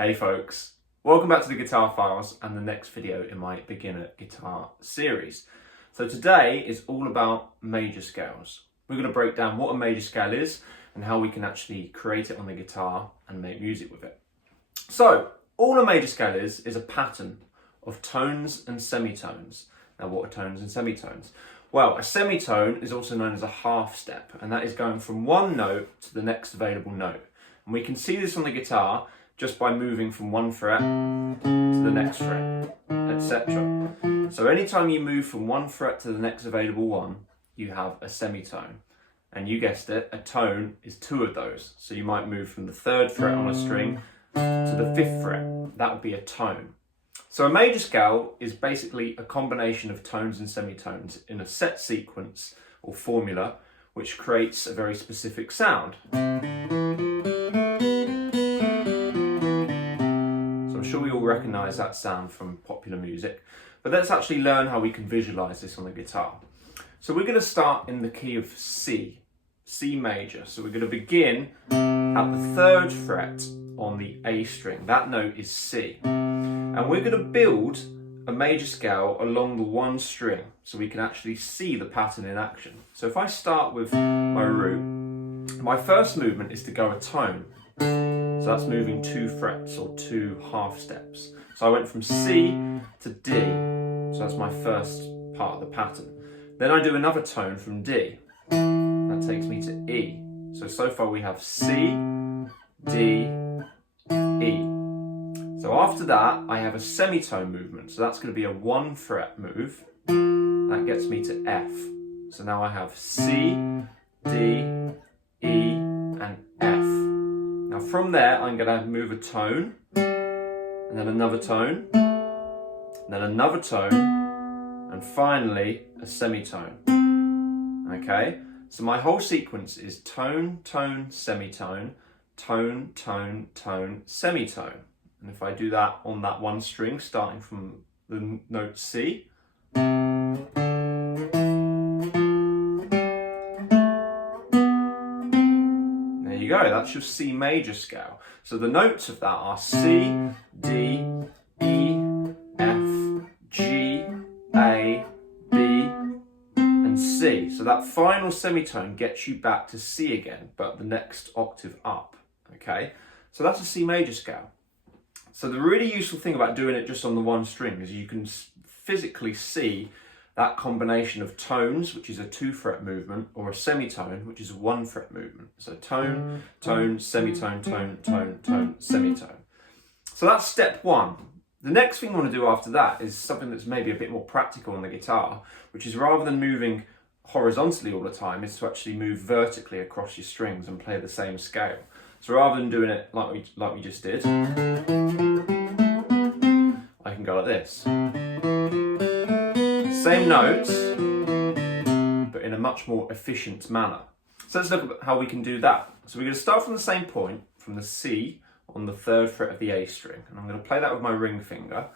Hey folks, welcome back to the Guitar Files and the next video in my beginner guitar series. So today is all about major scales. We're going to break down what a major scale is and how we can actually create it on the guitar and make music with it. So all a major scale is a pattern of tones and semitones. Now what are tones and semitones? Well, a semitone is also known as a half step, and that is going from one note to the next available note. And we can see this on the guitar just by moving from one fret to the next fret, etc. So anytime you move from one fret to the next available one, you have a semitone. And you guessed it, a tone is two of those. So you might move from the third fret on a string to the fifth fret. That would be a tone. So a major scale is basically a combination of tones and semitones in a set sequence or formula, which creates a very specific sound. I'm sure we all recognise that sound from popular music, but let's actually learn how we can visualise this on the guitar. So we're going to start in the key of C major. So we're going to begin at the third fret on the A string. That note is C. And we're going to build a major scale along the one string so we can actually see the pattern in action. So if I start with my root, my first movement is to go a tone. So that's moving two frets or two half steps. So I went from C to D. So that's my first part of the pattern. Then I do another tone from D. That takes me to E. So far we have C, D, E. So after that, I have a semitone movement. So that's going to be a one fret move. That gets me to F. So now I have C, D, E, and F. Now from there, I'm going to move a tone, and then another tone, and then another tone, and finally a semitone. Okay, so my whole sequence is tone, tone, semitone, tone, tone, tone, semitone. And if I do that on that one string, starting from the note C, go. That's your C major scale. So the notes of that are C, D, E, F, G, A, B, and C. So that final semitone gets you back to C again, but the next octave up. Okay, so that's a C major scale. So the really useful thing about doing it just on the one string is you can physically see that combination of tones, which is a two fret movement, or a semitone, which is a one fret movement. So tone, tone, semitone, tone, tone, tone, semitone. So that's step one. The next thing you want to do after that is something that's maybe a bit more practical on the guitar, which is rather than moving horizontally all the time, is to actually move vertically across your strings and play the same scale. So rather than doing it like we just did, I can go like this. Same notes, but in a much more efficient manner. So let's look at how we can do that. So we're going to start from the same point, from the C on the third fret of the A string. And I'm going to play that with my ring finger.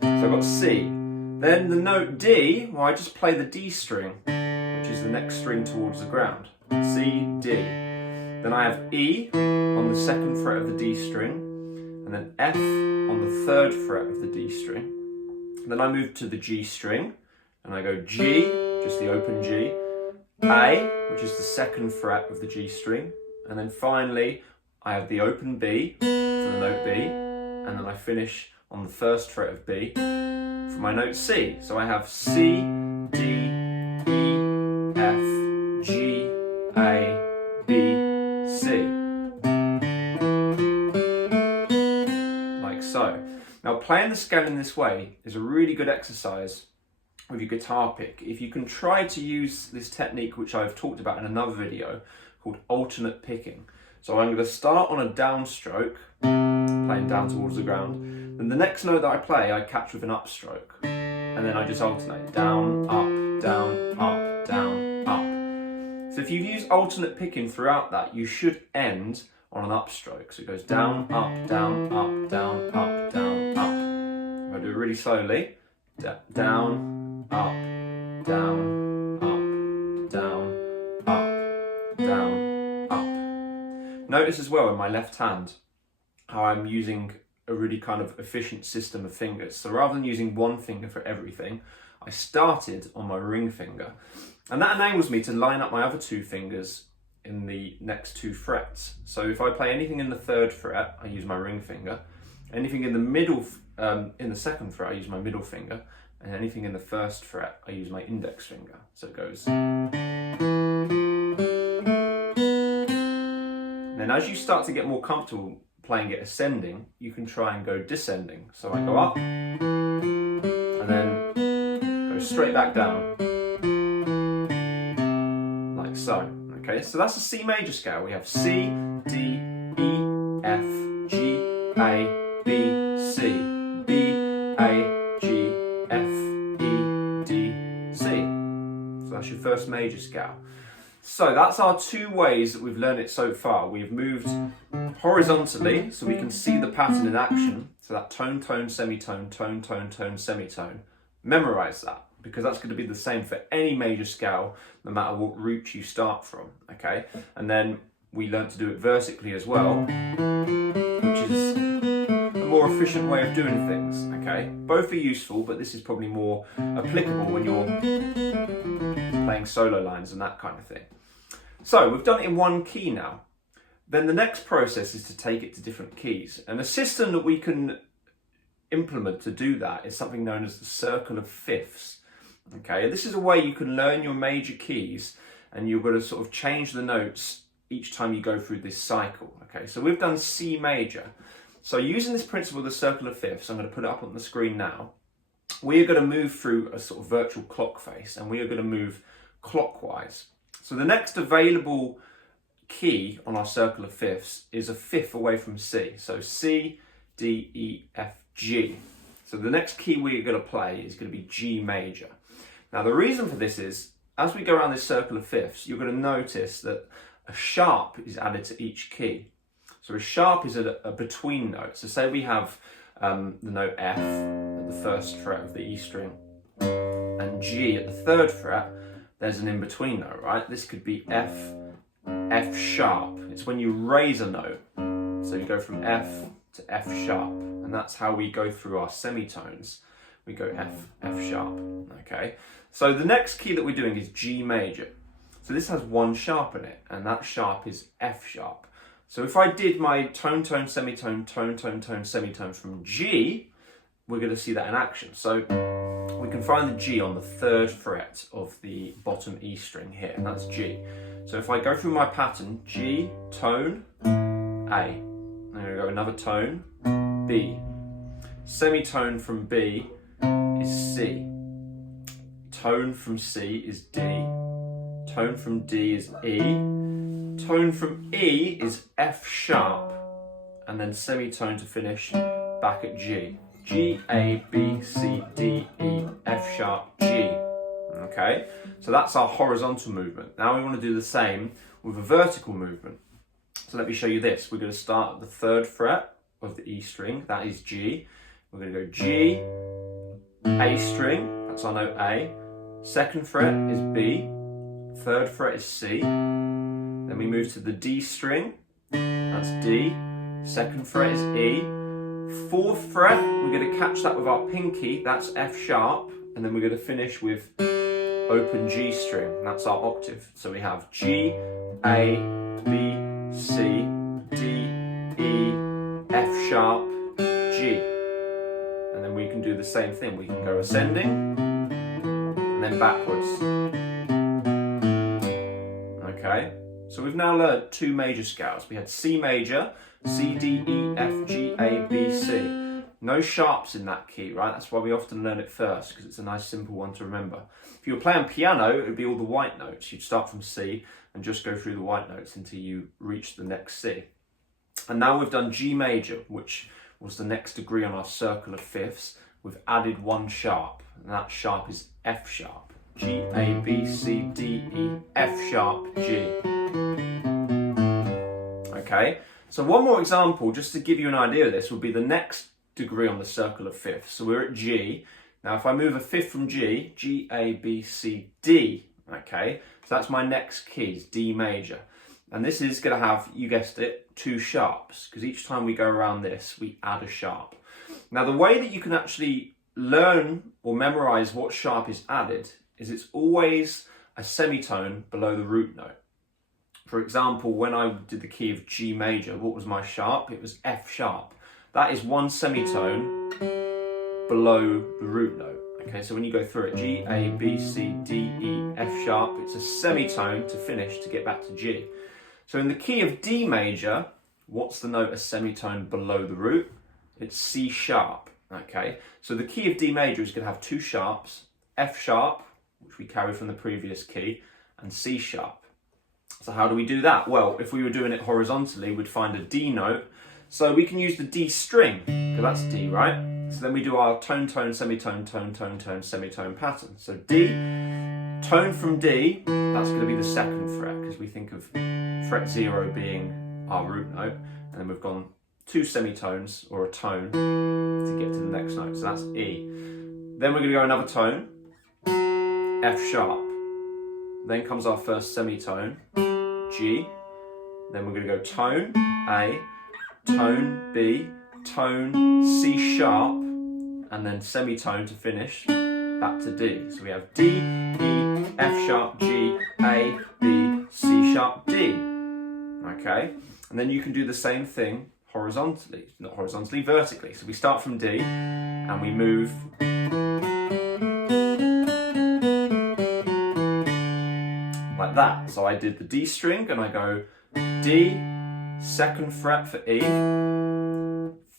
So I've got C. Then the note D, well, I just play the D string, which is the next string towards the ground. C, D. Then I have E on the second fret of the D string, and then F on the third fret of the D string. Then I move to the G string, and I go G, just the open G, A, which is the second fret of the G string, and then finally I have the open B for the note B, and then I finish on the first fret of B for my note C. So I have C, D, E, F, G, A, B, C. Like so. Now playing the scale in this way is a really good exercise with your guitar pick. If you can try to use this technique, which I've talked about in another video, called alternate picking. So I'm going to start on a downstroke, playing down towards the ground. Then the next note that I play, I catch with an upstroke. And then I just alternate, down, up, down, up, down, up. So if you use alternate picking throughout that, you should end on an upstroke. So it goes down, up, down, up, down, up, down, up. I'm going to do it really slowly. Down, up, down, up, down, up, down, up. Notice as well in my left hand how I'm using a really kind of efficient system of fingers. So rather than using one finger for everything, I started on my ring finger. And that enables me to line up my other two fingers in the next two frets. So if I play anything in the third fret, I use my ring finger. Anything in the middle, in the second fret, I use my middle finger. And anything in the first fret, I use my index finger. So it goes. Then as you start to get more comfortable playing it ascending, you can try and go descending. So I go up, and then go straight back down, like so. Okay, so that's a C major scale. We have C, D, E, F, G, A, B, C, B, A, G, F, E, D, C. So that's your first major scale. So that's our two ways that we've learned it so far. We've moved horizontally so we can see the pattern in action. So that tone, tone, semitone, tone, tone, tone, semitone. Memorize that, because that's going to be the same for any major scale, no matter what root you start from, okay? And then we learned to do it vertically as well, which is a more efficient way of doing things, okay? Both are useful, but this is probably more applicable when you're playing solo lines and that kind of thing. So we've done it in one key now. Then the next process is to take it to different keys. And a system that we can implement to do that is something known as the circle of fifths. Okay, this is a way you can learn your major keys, and you're going to sort of change the notes each time you go through this cycle. Okay, so we've done C major. So using this principle of the circle of fifths, I'm going to put it up on the screen now. We are going to move through a sort of virtual clock face, and we are going to move clockwise. So the next available key on our circle of fifths is a fifth away from C. So C, D, E, F, G. So the next key we're going to play is going to be G major. Now the reason for this is, as we go around this circle of fifths, you're going to notice that a sharp is added to each key. So a sharp is a between note. So say we have the note F at the first fret of the E string and G at the third fret, there's an in-between note, right? This could be F, F sharp. It's when you raise a note. So you go from F to F sharp, and that's how we go through our semitones. We go F, F sharp, okay? So the next key that we're doing is G major. So this has one sharp in it, and that sharp is F sharp. So if I did my tone, tone, semitone, tone, tone, tone, semitone from G, we're going to see that in action. So we can find the G on the third fret of the bottom E string here, and that's G. So if I go through my pattern, G, tone, A. I'm going to go another tone, B. Semitone from B is C. Tone from C is D. Tone from D is E. Tone from E is F sharp. And then semitone to finish back at G. G, A, B, C, D, E, F sharp, G. Okay, so that's our horizontal movement. Now we want to do the same with a vertical movement. So let me show you this. We're going to start at the third fret of the E string, that is G. We're going to go G, A string, that's our note A. Second fret is B, third fret is C. Then we move to the D string, that's D. Second fret is E. Fourth fret, we're going to catch that with our pinky, that's F sharp. And then we're going to finish with open G string, and that's our octave. So we have G, A, B, C, D, E, F sharp, G. And then we can do the same thing. We can go ascending and then backwards. Okay, so we've now learned two major scales. We had C major, C, D, E, F, G, A, B, C. No sharps in that key, right? That's why we often learn it first, because it's a nice simple one to remember. If you were playing piano, it would be all the white notes. You'd start from C and just go through the white notes until you reach the next C. And now we've done G major, which was the next degree on our circle of fifths. We've added one sharp, and that sharp is F sharp. G, A, B, C, D, E, F sharp, G. Okay, so one more example, just to give you an idea of this, would be the next degree on the circle of fifths. So we're at G. Now if I move a fifth from G, G, A, B, C, D, okay, so that's my next key, D major. And this is going to have, you guessed it, 2 sharps, because each time we go around this, we add a sharp. Now, the way that you can actually learn or memorize what sharp is added is it's always a semitone below the root note. For example, when I did the key of G major, what was my sharp? It was F sharp. That is 1 semitone below the root note. Okay, so when you go through it, G, A, B, C, D, E, F sharp, it's a semitone to finish to get back to G. So in the key of D major, what's the note a semitone below the root? It's C sharp. Okay, so the key of D major is going to have 2 sharps, F sharp, which we carry from the previous key, and C sharp. So how do we do that? Well, if we were doing it horizontally, we'd find a D note. So we can use the D string, because that's D, right? So then we do our tone, tone, semitone, tone, tone, tone, semitone pattern. So D, tone from D, that's going to be the 2nd fret, because we think of fret 0 being our root note, and then we've gone 2 semitones, or a tone, to get to the next note. So that's E. Then we're going to go another tone, F sharp. Then comes our first semitone, G. Then we're going to go tone, A, tone, B, tone, C sharp, and then semitone to finish, back to D. So we have D, E, F sharp, G, A, B, C sharp, D. Okay? And then you can do the same thing horizontally, not horizontally, vertically. So we start from D, and we move like that. So I did the D string, and I go D, 2nd fret for E,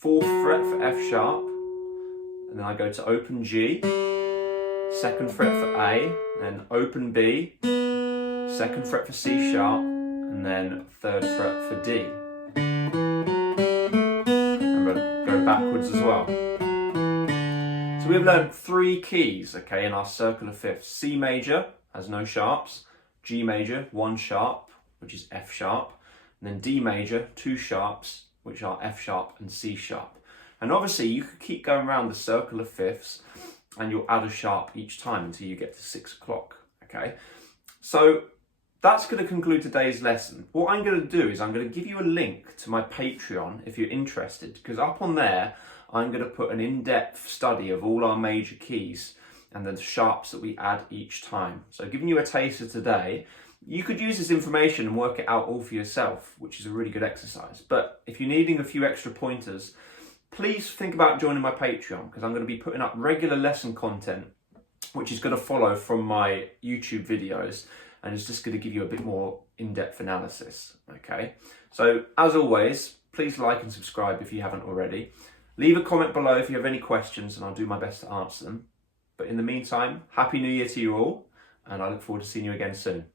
4th fret for F sharp, and then I go to open G, 2nd fret for A, then open B, 2nd fret for C sharp, and then 3rd fret for D. Remember, go backwards as well. So we've learned 3 keys, okay, in our circle of fifths. C major has no sharps, G major, 1 sharp, which is F sharp, and then D major, 2 sharps, which are F sharp and C sharp. And obviously you could keep going around the circle of fifths and you'll add a sharp each time until you get to 6 o'clock, okay? So that's going to conclude today's lesson. What I'm going to do is I'm going to give you a link to my Patreon if you're interested, because up on there I'm going to put an in-depth study of all our major keys and the sharps that we add each time. So giving you a taster today, you could use this information and work it out all for yourself, which is a really good exercise. But if you're needing a few extra pointers, please think about joining my Patreon, because I'm going to be putting up regular lesson content, which is going to follow from my YouTube videos, and it's just going to give you a bit more in-depth analysis, okay? So as always, please like and subscribe if you haven't already. Leave a comment below if you have any questions, and I'll do my best to answer them. But in the meantime, Happy New Year to you all, and I look forward to seeing you again soon.